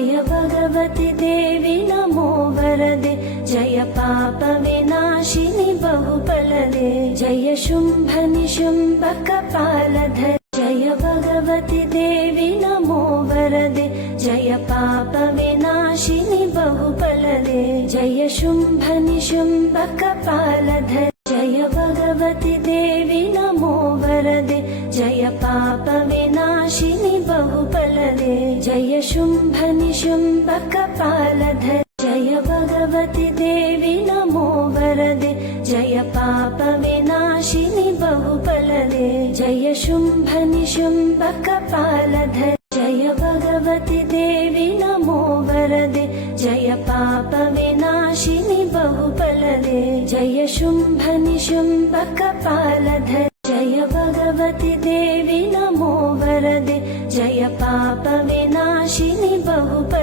जय भगवति देवी नमो वरदे जय पाप विनाशिनि बहुफलदे जय शुम्भ निशुम्भ कपालधर जय भगवति देवी नमो वरदे जय पाप विनाशिनि बहुफलदे जय शुम्भ निशुम्भ कपालधर जय भगवति देवी नमो वरदे जय पाप विनाशिनि बहुफलदे जय शुम्भ निशुम्भ कपालधर जय भगवति देवी नमो वरदे जय पाप विनाशिनि बहुफलदे जय शुम्भ निशुम्भ कपालधर जय भगवति देवी नमो वरदे जय पाप विनाशिनि बहुफलदे जय शुम्भ निशुम्भ कपालधर जय भगवति देवी नमो वरदे जय पाप विनाशिनि बहुफलदे